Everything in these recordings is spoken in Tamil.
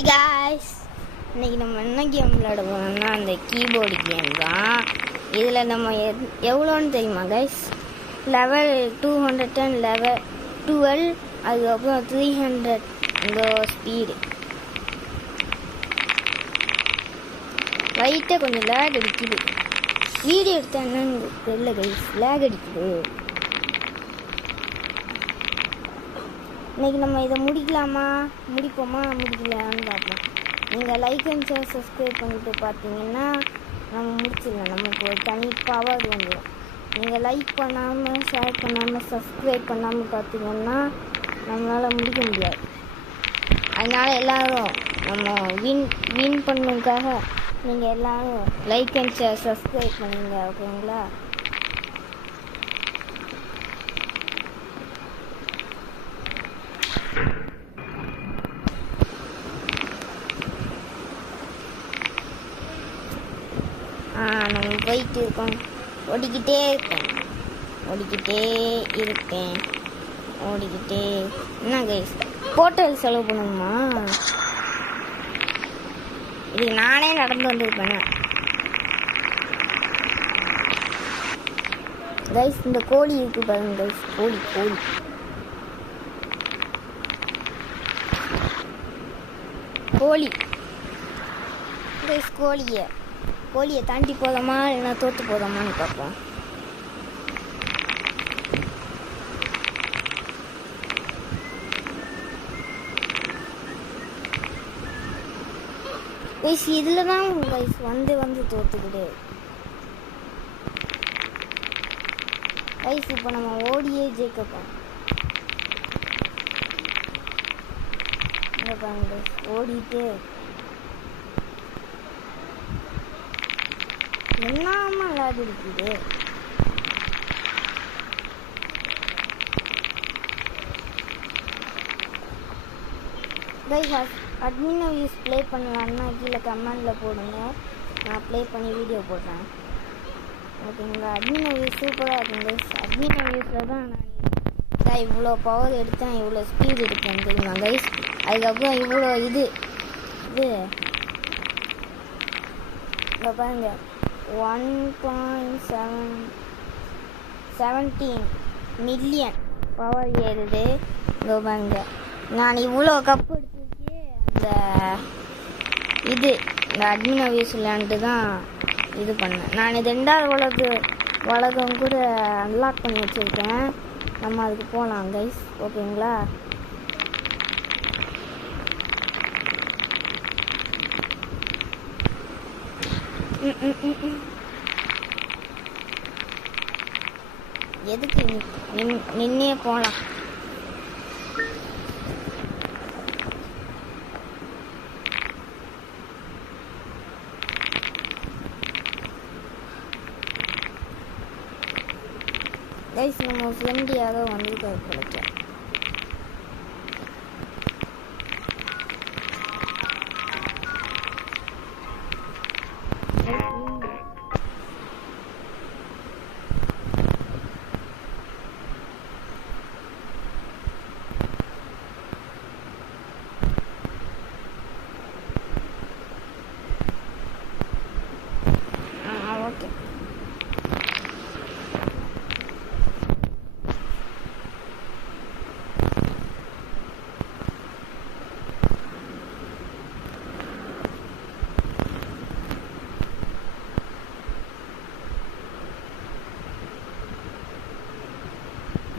ஹாய் காய்ஸ், இன்றைக்கி நம்ம என்ன கேம் விளையாட போனோம்னா அந்த கீபோர்டு கேம் தான். இதில் நம்ம எவ்வளோன்னு தெரியுமா கைஸ்? லெவல் 210, லெவல் 12, அதுக்கப்புறம் 300 இந்த ஸ்பீடு. லைட்டாக கொஞ்சம் லேக் அடிக்குது. வீடியோ எடுத்தால் என்னன்னு தெரியல கைஸ், லேக் அடிக்குது. இன்றைக்கி நம்ம இதை முடிப்போமா முடிக்கலான்னு பார்ப்போம். நீங்கள் லைக் அண்ட் ஷேர் சப்ஸ்கிரைப் பண்ணிட்டு பார்த்தீங்கன்னா நம்ம முடிச்சிடலாம். நமக்கு ஒரு தனி பவர் வந்துடும். நீங்கள் லைக் பண்ணாமல் ஷேர் பண்ணாமல் சப்ஸ்கிரைப் பண்ணாமல் பார்த்தீங்கன்னா நம்மளால் முடிக்க முடியாது. அதனால் எல்லோரும் நம்ம வின் பண்ணுறதுக்காக நீங்கள் எல்லோரும் லைக் அண்ட் ஷேர் சப்ஸ்கிரைப் பண்ணுங்க, ஓகேங்களா? நம்ம போயிட்டு இருக்கோம், ஓடிக்கிட்டே என்ன கைஸ், போட்டல் செலவு பண்ணணுமா? இதுக்கு நானே நடந்து வந்திருப்பேன் கைஸ். இந்த கோழி இருக்கு பாருங்க கைஸ், கோழி கைஸ். கோழியை தாண்டி போதாமா இல்லைன்னா தோற்று போதாமான்னு பார்ப்போம். கைஸ் இதில் தான் கைஸ் வந்து தோற்றுக்கிடு கைஸ். இப்போ நம்ம ஓடியே ஜெயிக்கப்போம். ஓடிட்டே என்னாம லாக் இருக்குது. கைஸ் அட்மின் வியூஸ் ப்ளே பண்ணலான்னா கீழே கமெண்டில் போடுங்க, நான் ப்ளே பண்ணி வீடியோ போடுறேன், ஓகேங்களா? அட்மின் வியூஸ் சூப்பராக இருக்கும் கைஸ். அட்மின் வியூஸில் தான் நான் இவ்வளோ பவர் எடுத்தேன், இவ்வளோ ஸ்பீட் எடுத்தேன் தெரியுமா கைஸ்? அதுக்கப்புறம் இவ்வளோ இது இங்கே பாருங்க, 1.17 மில்லியன் பவர் ஏறுது. இங்கே பாருங்க, நான் இவ்வளோ கப்பு எடுத்துருக்கே இந்த அட்மின் வியூஸ் விளையாண்டு தான் இது பண்ணேன். நான் இது 2வது உலகம் கூட அன்லாக் பண்ணி வச்சுருக்கேன். நம்ம அதுக்கு போகலாம் கைஸ், ஓகேங்களா? எதுக்கு நின்னே போகலாம். கைஸ் நம்ம ஃப்ரெண்ட் யாரோ வந்திருக்காரு கிடைக்க. ஓகே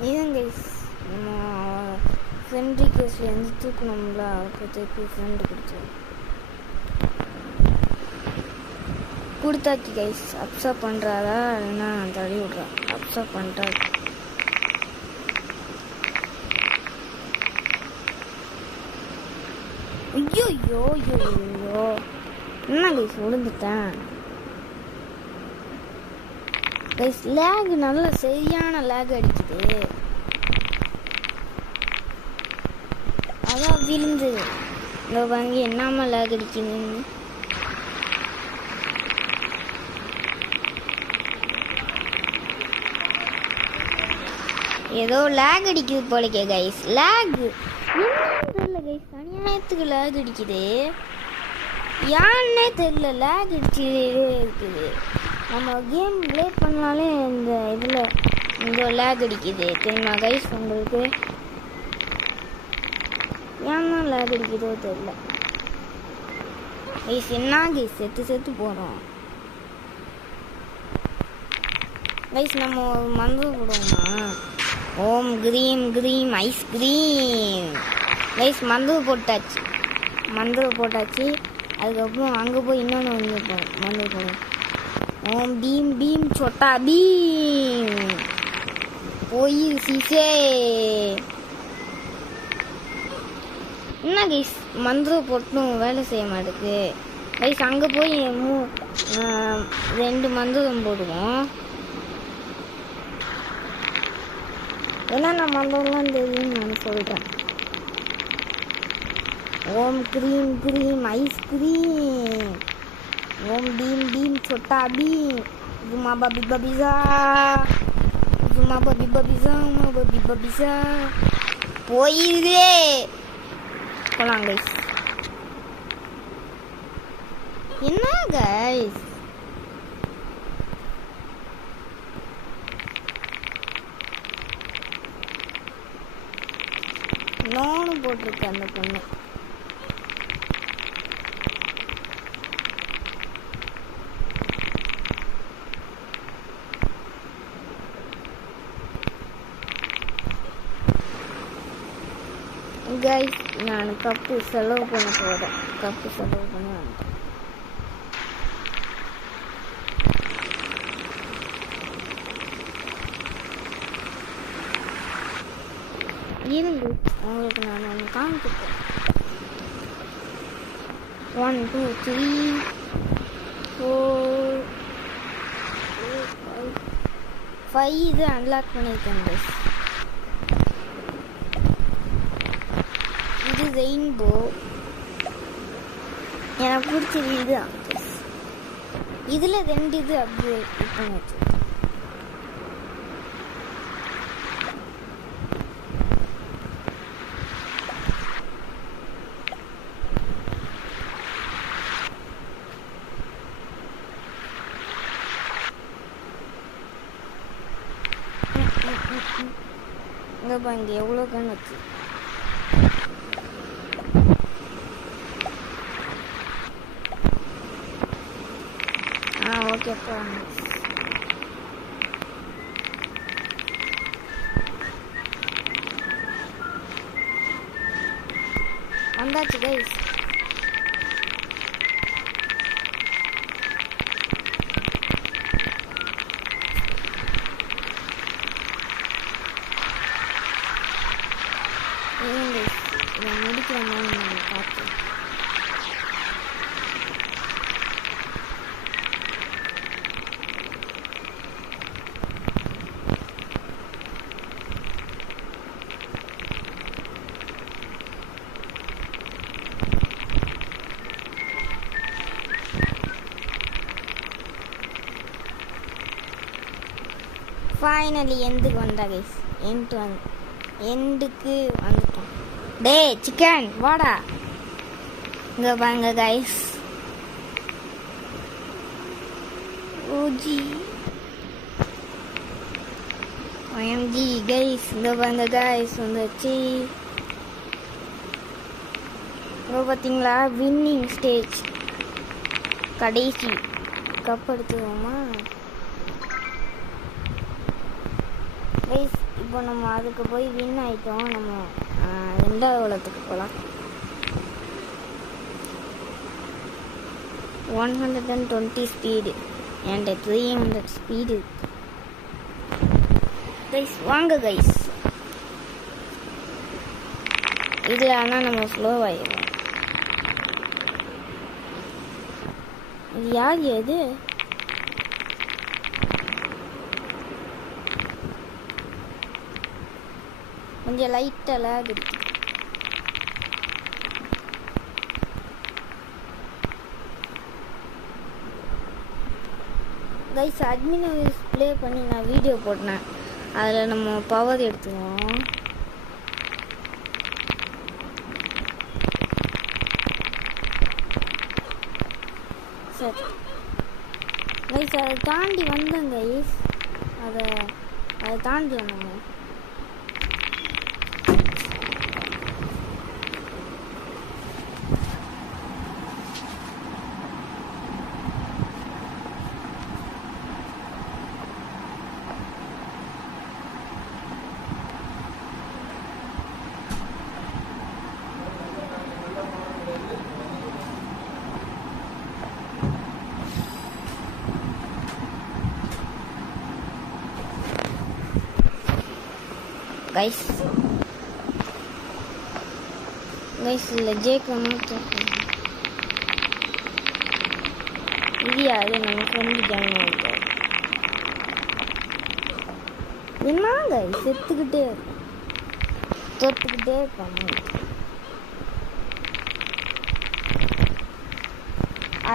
இதுதான் கைஸ், நம்ம ஃப்ரெண்ட் ரிக்வெஸ்ட்லேருந்து தூக்கணும்ல, அவருக்கு திருப்பி ஃப்ரெண்டு கொடுத்தாச்சு கைஸ். அப்சர்வ் பண்ணுறாரா இல்லைன்னா தள்ளி விட்றா? அப்சர்வ் பண்ணுறாரு. ஐயோ என்ன கைஸ், விழுந்துட்டேன் கைஸ். லேக் நல்ல சரியான லேக் அடிக்குது. அதான் விழுந்து இந்த வாங்கி என்னாம லேக் அடிக்குதுன்னு. ஏதோ லேக் அடிக்குது போலக்கே கைஸ். லேக் என்னன்னு தெரியல கைஸ் அநியாயத்துக்கு லேக் அடிக்குது, ஏன்னே தெரியல. லேக் அடிச்சுட்டே இருக்குது. நம்ம கேம் ப்ளே பண்ணாலே இந்த இதில் இந்த லேக் அடிக்குது தெரியுமா கைஸ் உங்களுக்கு? ஏன்னா லேக் அடிக்குதோ தெரியல கைஸ். என்ன கைஸ் செத்து போகிறோம் கைஸ். நம்ம மருந்து போடுவோமா? ஓம் கிரீம் கிரீம் ஐஸ்கிரீம் கைஸ். மருந்து போட்டாச்சு. அதுக்கப்புறம் அங்கே போய் இன்னொன்று மருந்து போடும். ஓம் பீம் பீம் சொட்டா பீம் போய் சீசே. என்ன கைஸ் மந்திர போட்டும் வேலை செய்ய மாட்டேங்குது கைஸ். அங்கே போய் 2 மந்திரம் போடுவோம். என்னென்ன மந்திரம்லாம் தெரியும் நான் சொல்கிறேன். ஓம் கிரீம் கிரீம் ஐஸ்கிரீம், ஓம் பீம் பீம் சொட்டா பீம், ஜுமா பபி பபிசா, ஜுமா பபி பபிசா, உமா பபி பபிசா. போயிடுதே போலாம் கைஸ். என்ன கைஸ் நோனு போட்டிருக்கு அந்த பொண்ணு. கைஸ் நான் கப்பு செலவு பண்ண போகிறேன். கப்பு செலவு பண்ண வந்துட்டேன். இருங்க உங்களுக்கு நான் ஒன்று காமிச்சிட்டேன். 1 2 3 4 5 இது அன்லாக் பண்ணியிருக்கேன் கைஸ். இது ரெயின்போ எனக்கு பிடிச்சது. இது இதில் 2 இது அப்கிரேட் பண்ணி வச்சு. இங்கே எவ்வளோ கண் வச்சு ஓகேப்பா. வந்தாச்சு கைஸ். முடிக்கிறோமா பார்த்து. ஃபைனலி எண்டுக்கு வந்தா கைஸ். எண்டுக்கு வந்துட்டோம். டே சிக்கன் வாடா இங்கே பாருங்க கைஸ். ஓஜி OMG கைஸ் இங்கே பாருங்க கைஸ் வந்துச்சு. இப்போ பார்த்தீங்களா வின்னிங் ஸ்டேஜ் கடைசி கப் எடுத்துவோமா கைஸ். இப்போ நம்ம அதுக்கு போய் வின் ஆகிட்டோம். நம்ம 2வது உலகத்துக்கு போகலாம். 120 ஸ்பீடு and 300 ஸ்பீடு கைஸ். வாங்க கைஸ். இதில் ஆனால் நம்ம ஸ்லோவாகிடும். இது யார் எது? கொஞ்சம் லைட்டாக லேக் இருக்கு. கைஸ் அட்மின் ப்ளே பண்ணி நான் வீடியோ போட்டேன். அதில் நம்ம பவர் எடுத்துக்குவோம். ஆச்சு. கைஸ் அதை தாண்டி வந்தேன் கைஸ். அதை தாண்டலாம் நம்ம. கைஸ் இல்லை ஜெயிக்கணும். இது யாரு நம்ம ஃப்ரெண்டு ஜாயின் ஆகிட்டார். என்ன கைஸ் செத்துக்கிட்டே தோத்துக்கிட்டே இருப்பாங்க.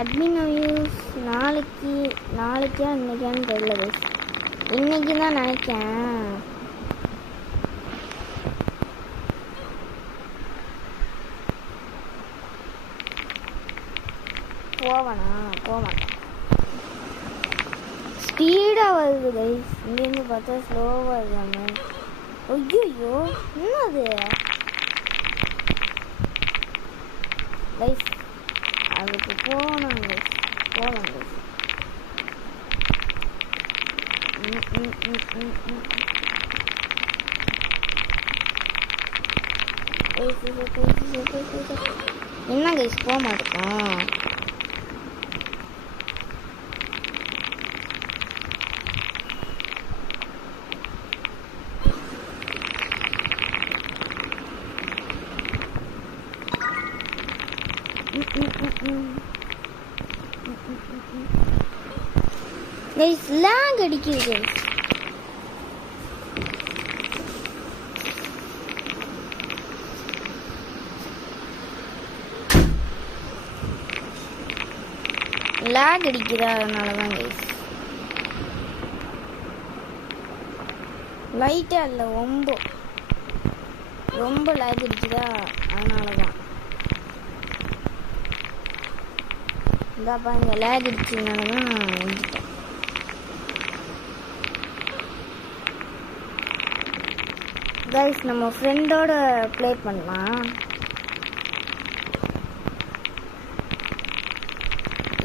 அட்மின் யூஸ் நாளைக்கா இன்னைக்கான்னு தெரியல கைஸ். இன்னைக்கு தான் நினைக்கிறேன். போவான் ஸ்பீடாக வருது கைஸ். இங்கேருந்து பார்த்தா ஸ்லோவாக இருக்காங்க. ஐயோ என்னது கைஸ். அதுக்கு போகணும் கைஸ். என்ன கைஸ் போக மாட்டோம். கைஸ் லாக் அடிக்குது கைஸ். லாக் அடிக்குதா அதனால தான் கைஸ். லைட்டா இல்லை ரொம்ப லாக் அடிக்குதா அதனால தான். இந்தாப்பா இங்கே லேக் அடிச்சதுனால தான் வந்துட்டேன். கைஸ் நம்ம ஃப்ரெண்டோட ப்ளே பண்ணலாம்.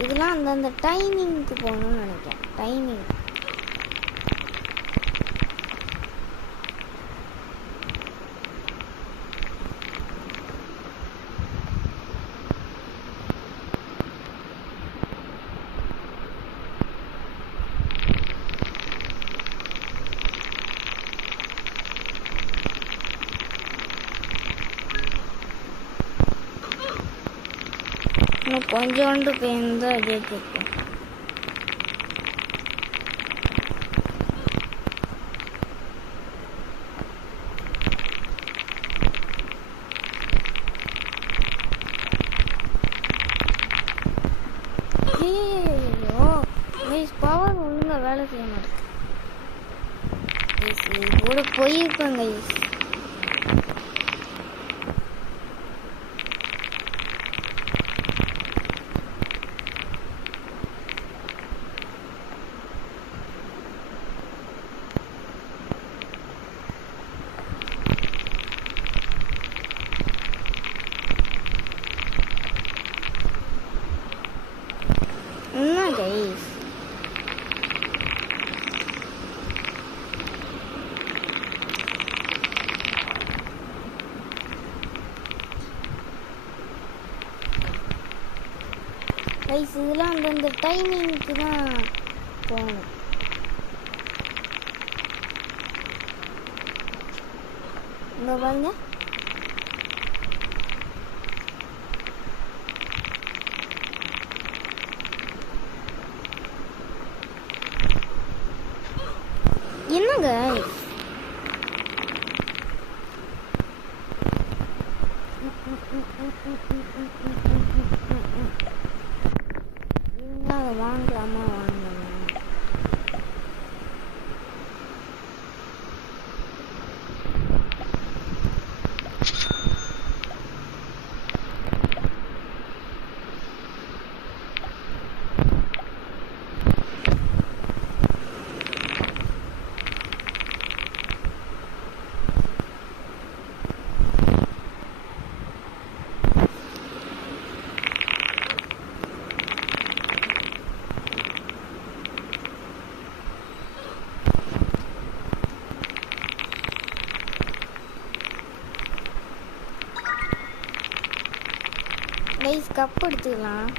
இதெல்லாம் அந்தந்த டைமிங்க்கு போகணும்னு நினைக்கிறேன். டைமிங் கொஞ்சோண்டு பேருந்து ஜெயிச்சிருக்கோம். பவர் ஒழுங்கா வேலை செய்ய மாட்டேங்குது. கூட போயிருப்பாங்க. என்ன கைஸ் கைஸ் இதெல்லாம் அந்தந்த டைமிங்க்கு தான் போகணும். இங்கே பாருங்க. என்னங்க வாங்கலாமா வாங்கலாமா? கைஸ் கப் எடுத்துக்கலாம்.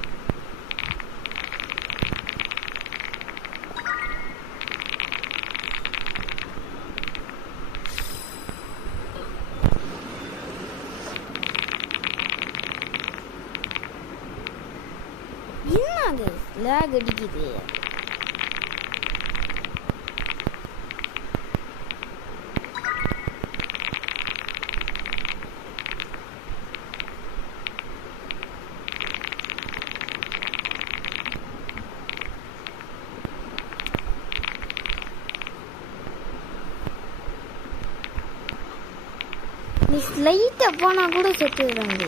என்ன கைஸ் லேக் அடிக்குது. நீ ஸ்லைட்டா போனா கூட செத்துடுறாங்க.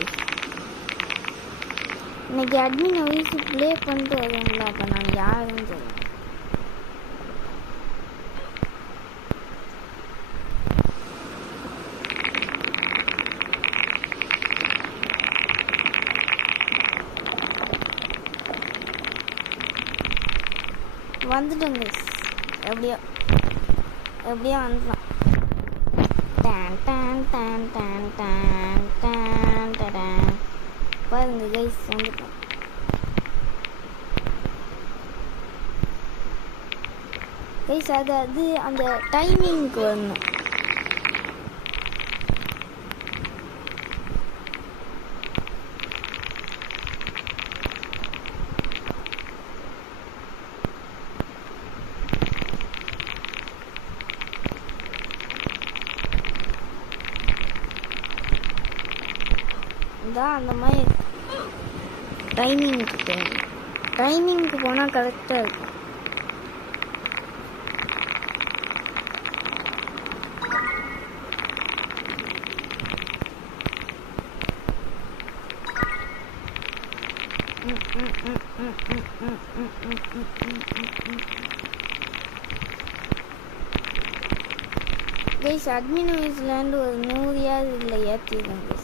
இன்னைக்கு அட்மின் வயசு ப்ளே பண்ணிட்டு வருவாங்களா? அப்போ நான் யாருன்னு சொல்லுவேன். வந்துட்டோங்க எப்படியோ எப்படியோ வந்துடலாம். பாருங்க கைஸ் வந்துட்டோம். கைஸ் அது அந்த டைமிங்க்கு வரணும். அந்த மாதிரி டைமிங்க்கு போனால் கரெக்டாக இருக்கும். கைஸ் அட்மின் வயசுலேருந்து ஒரு 100 இல்லை ஏற்றிடுங்க.